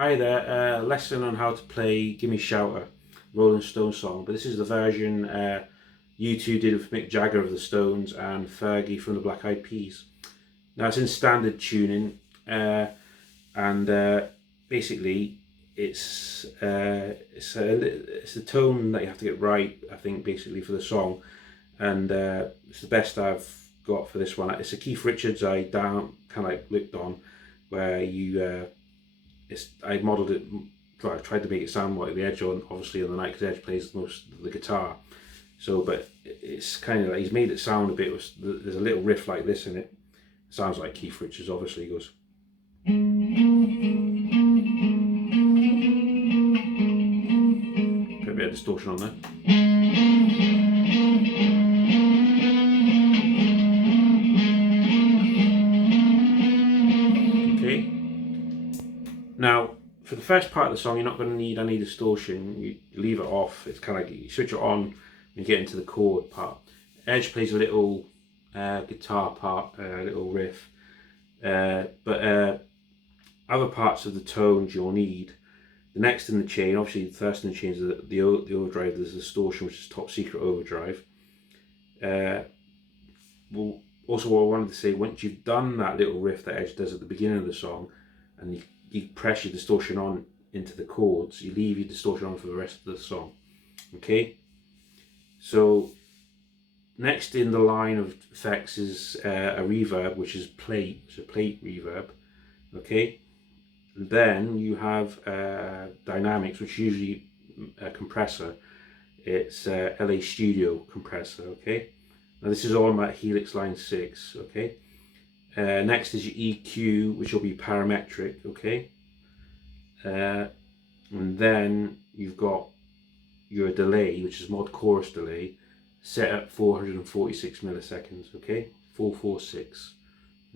Hi there, lesson on how to play Gimme Shelter, Rolling Stone song, but this is the version U2 did with Mick Jagger of the Stones and Fergie from the Black Eyed Peas. Now it's in standard tuning, and basically it's a tone that you have to get right, I think, basically for the song, and it's the best I've got for this one. It's a Keith Richards I kind of like looked on, where you I modelled it. I tried to make it sound like the Edge on, obviously, on the night, because Edge plays most of the guitar. So, but it's kind of like he's made it sound a bit. There's a little riff like this in it. It sounds like Keith Richards, obviously. He goes. Put a bit of distortion on there. Okay. Now, for the first part of the song, you're not going to need any distortion. You leave it off. It's kind of like you switch it on when you get into the chord part. Edge plays a little guitar part, a little riff, but other parts of the tones you'll need. The next in the chain, obviously the first in the chain is the overdrive. There's distortion, which is top secret overdrive. Well, also what I wanted to say, once you've done that little riff that Edge does at the beginning of the song, and you press your distortion on into the chords, you leave your distortion on for the rest of the song. Okay? So next in the line of effects is a reverb, which is plate. It's a plate reverb. Okay? And then you have dynamics, which is usually a compressor. It's LA Studio compressor. Okay? Now this is all on that Helix line 6. Okay? Next is your EQ, which will be parametric. Okay? And then you've got your delay, which is mod chorus delay, set at 446 milliseconds. Okay? 446.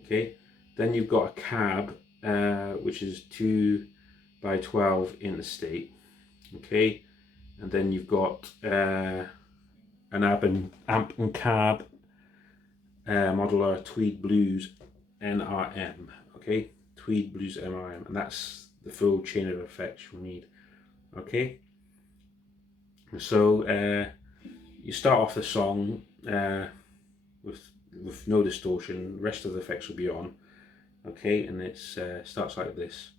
Okay? Then you've got a cab, which is 2 by 12 interstate. Okay? And then you've got an amp and cab modular Tweed Blues NRM. Okay? Tweed Blues NRM, and that's the full chain of effects you'll need. Okay? So you start off the song with no distortion. The rest of the effects will be on. Okay, and it starts like this.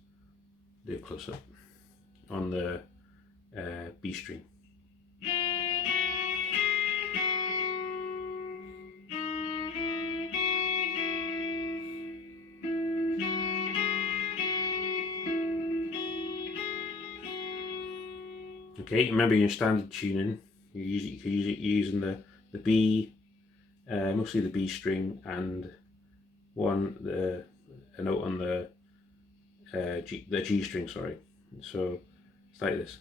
Do a close up on the B string. Okay, remember your standard tuning. You can use it using the B, mostly the B string, and a note on the G string. Sorry. So it's like this.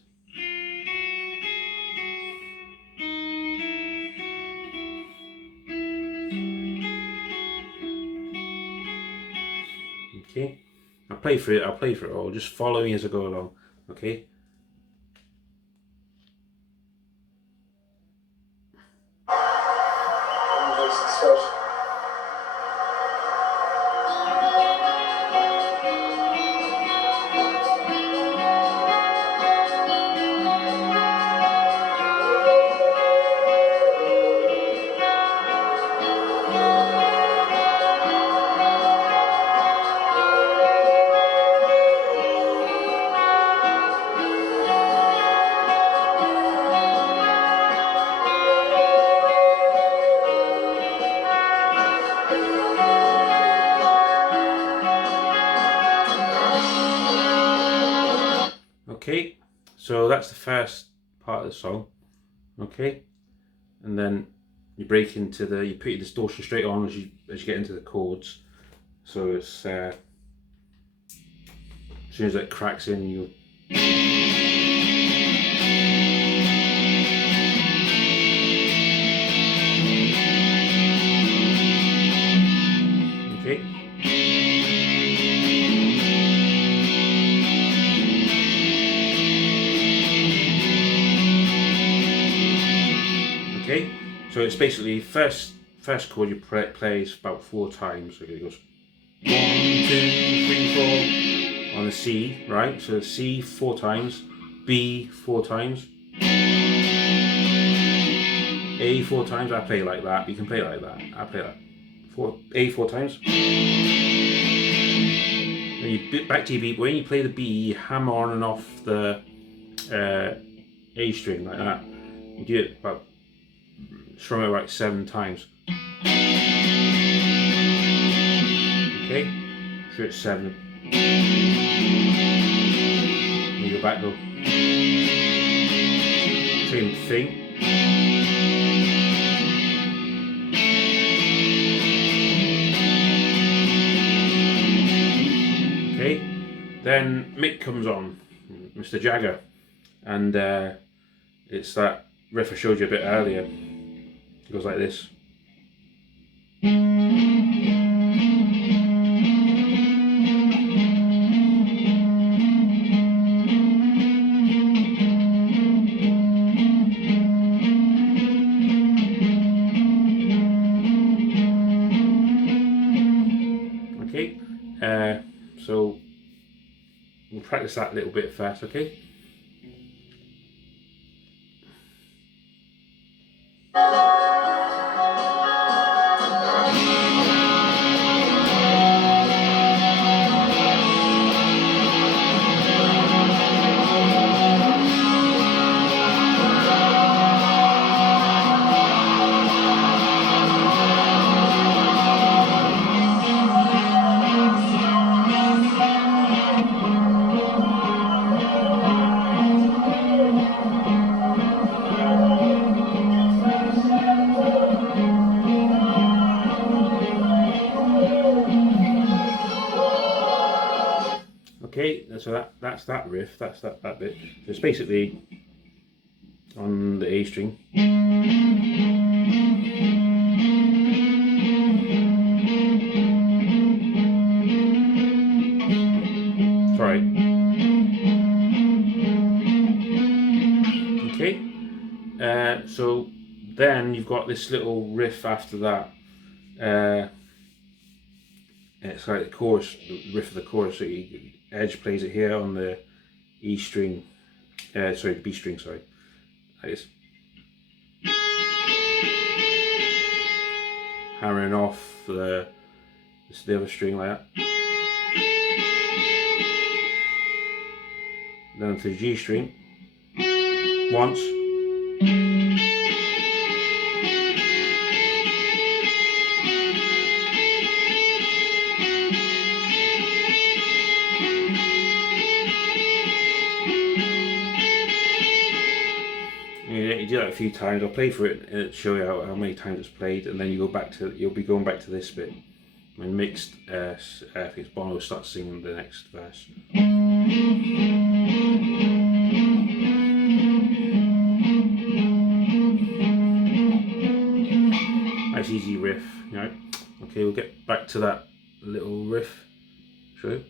Okay, I'll play for it all. Just follow me as I go along. Okay. Okay, so that's the first part of the song. Okay, and then you break into you put your distortion straight on as you get into the chords. So it's as soon as it cracks in, you. Okay. Okay, so it's basically first chord you play is about 4 times. So it goes 1, 2, 3, 4. on the C, right? So C 4 times, B 4 times, A 4 times. I play like that. You can play it like that. I play like A 4 times. Then you back to your B. But when you play the B, you hammer on and off the A string like that. You do it about strum it like 7 times. Okay, so it's 7. Then you go back, go. Same thing. Okay, then Mick comes on, Mr. Jagger, and it's that riff I showed you a bit earlier. It goes like this. Okay, so we'll practice that a little bit first, okay? Okay, so that's that riff, that's that bit. So it's basically on the A string. Sorry. Okay, so then you've got this little riff after that. It's like the chorus, the riff of the chorus. So Edge plays it here on the E string, sorry, the B string, sorry. Like this. Hammering off the other string like that. Then onto the G string. Once. You do that a few times. I'll play for it and show you how many times it's played, and then you go back to, you'll be going back to this bit when mixed. I think it's Bono starts singing the next verse. Nice easy riff, you know. Okay, we'll get back to that little riff. Show you.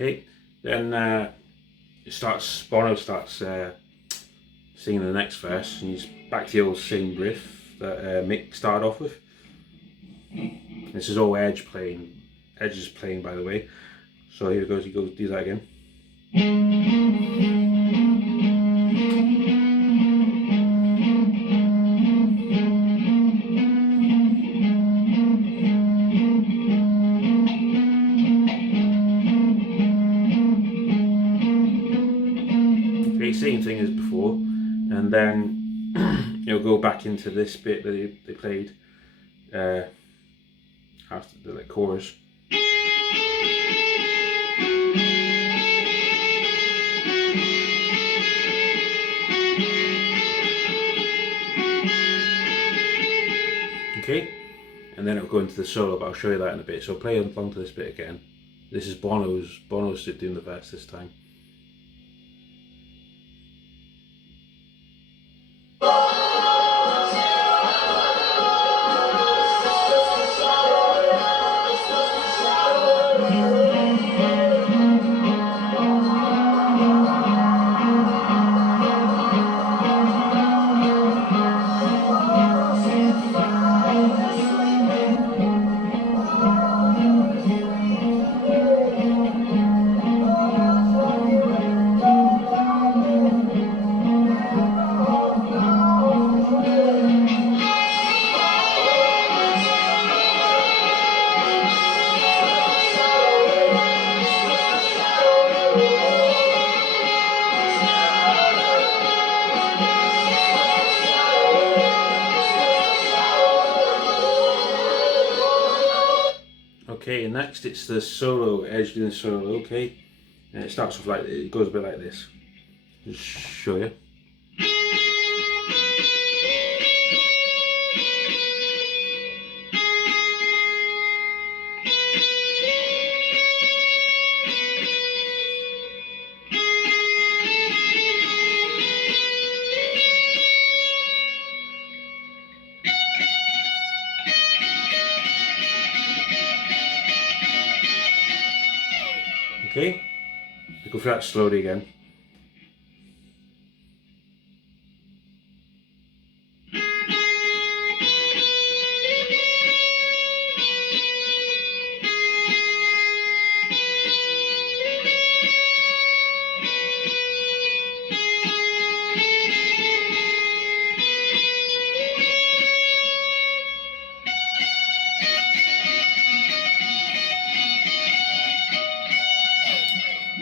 Okay, then Bono starts singing the next verse, and he's back to the old same riff that Mick started off with. This is all Edge playing. Edge is playing, by the way. So here it goes. He goes, do that again. Same thing as before, and then you'll go back into this bit that they played after the chorus. Okay, and then it'll go into the solo, but I'll show you that in a bit. So play along to this bit again. This is Bono's doing the verse this time. Okay, and next it's the solo, Edge doing the solo, okay? And it starts off like, it goes a bit like this. Just show you. Okay, we go through that slowly again.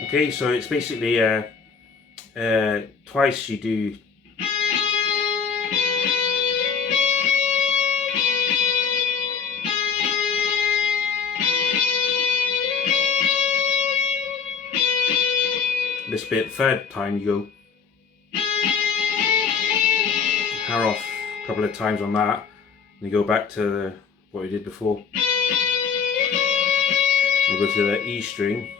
Okay, so it's basically twice you do this bit. Third time you go hammer off a couple of times on that, and you go back to what we did before. You go to the E string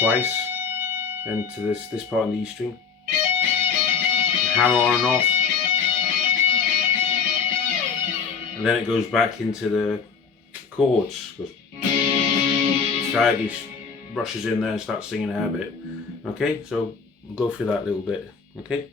twice, then to this part on the E string, hammer on and off, and then it goes back into the chords. Fergie rushes in there and starts singing her bit. Okay, so we'll go through that little bit. Okay.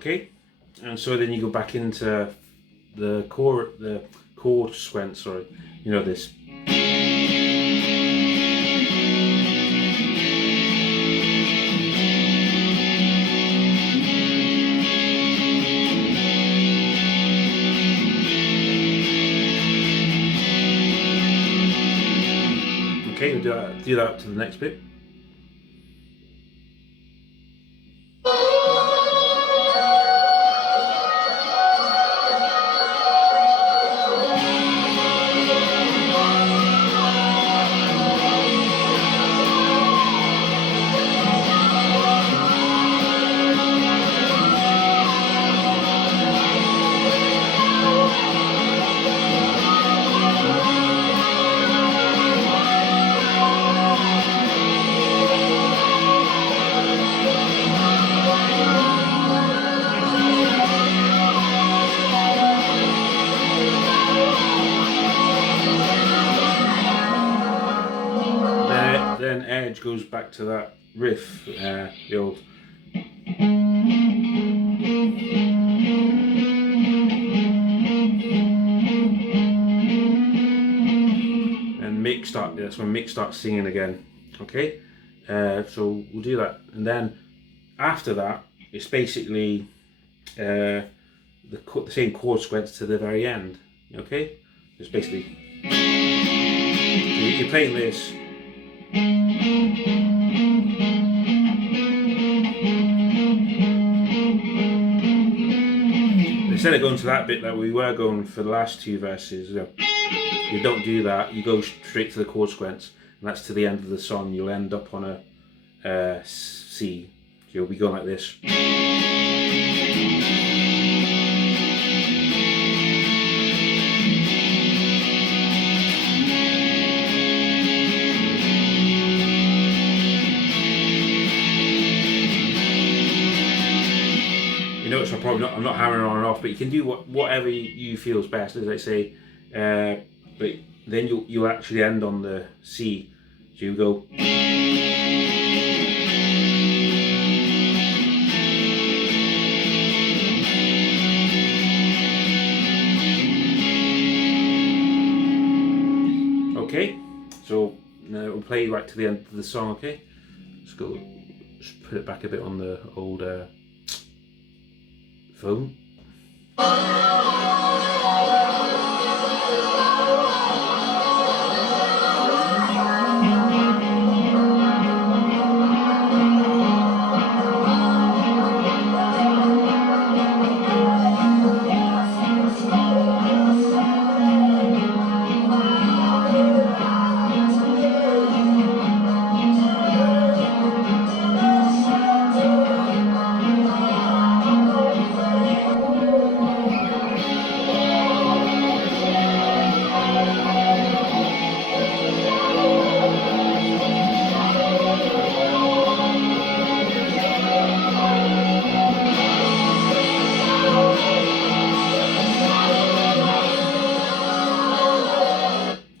Okay, and so then you go back into the chord sequence. Sorry, you know this. Okay, we'll do that to the next bit. Then Edge goes back to that riff, the old. And That's when Mick starts singing again. Okay, so we'll do that, and then after that, it's basically the same chord sequence to the very end. Okay, it's basically you're playing this. Instead of going to that bit that we were going for the last two verses, you don't do that. You go straight to the chord sequence, and that's to the end of the song. You'll end up on a C. You'll be going like this. You notice I'm not hammering on and off, but you can do whatever you feel is best, as I say. But then you actually end on the C. So you go. Okay, so now we'll play right to the end of the song. Okay, let's go. Just put it back a bit on the old phone.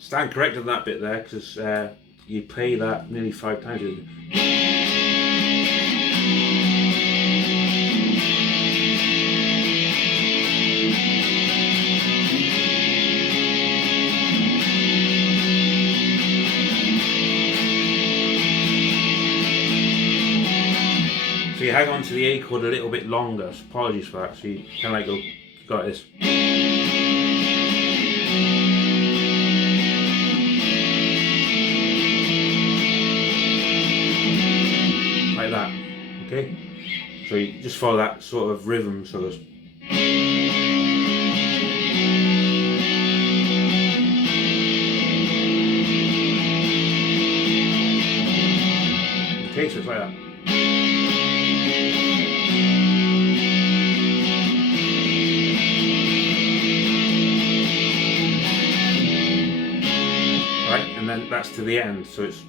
Stand corrected on that bit there, because you play that nearly 5 times. So you hang on to the A chord a little bit longer, so apologies for that. So you kind of like go, got this. Like that, okay? So you just follow that sort of rhythm, so there's okay, so it's like that. Right, and then that's to the end, so it's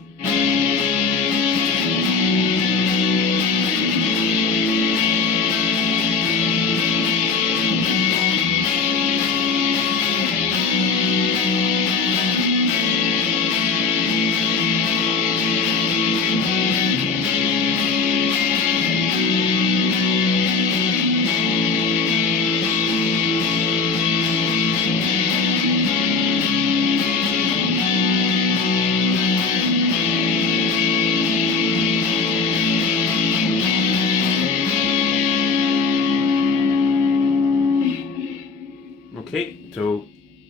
okay, so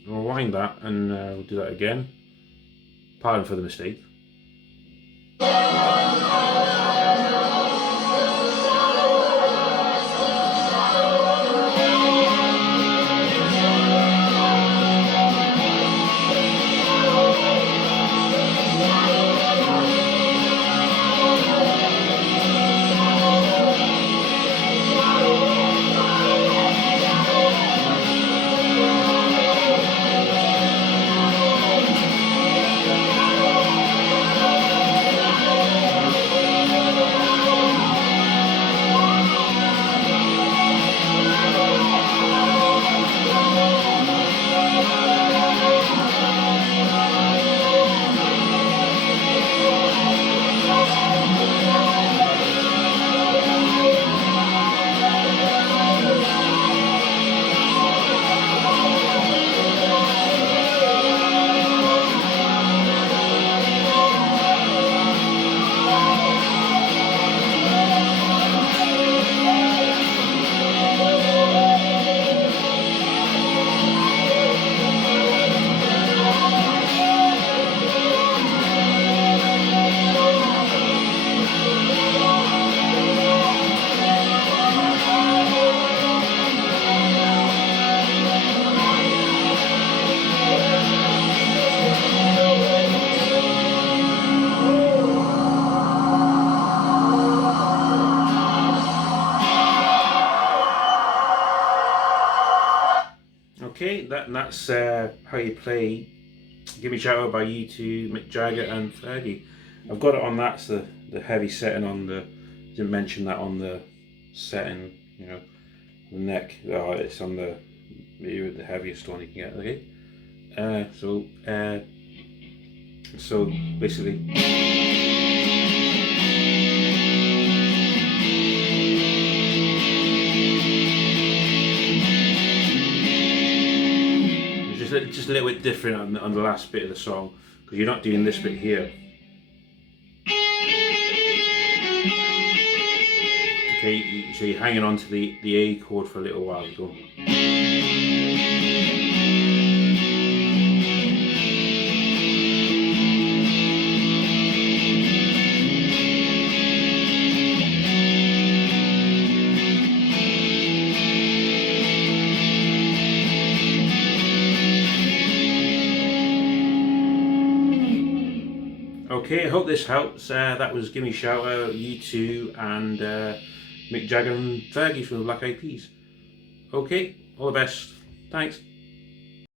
we'll rewind that and we'll do that again. Pardon for the mistake. that's how you play Gimme Shout Out by U2, Mick Jagger and Fergie. I've got it on, that's the heavy setting on the, didn't mention that on the setting, you know, the neck. Oh, it's on the heaviest one you can get. Okay, so basically, it's just a little bit different on the last bit of the song, because you're not doing this bit here. Okay, so you're hanging on to the A chord for a little while. You go. Okay, I hope this helps. That was Gimme Shout Out, U2 and Mick Jagger and Fergie from the Black Eyed Peas. Okay, all the best. Thanks.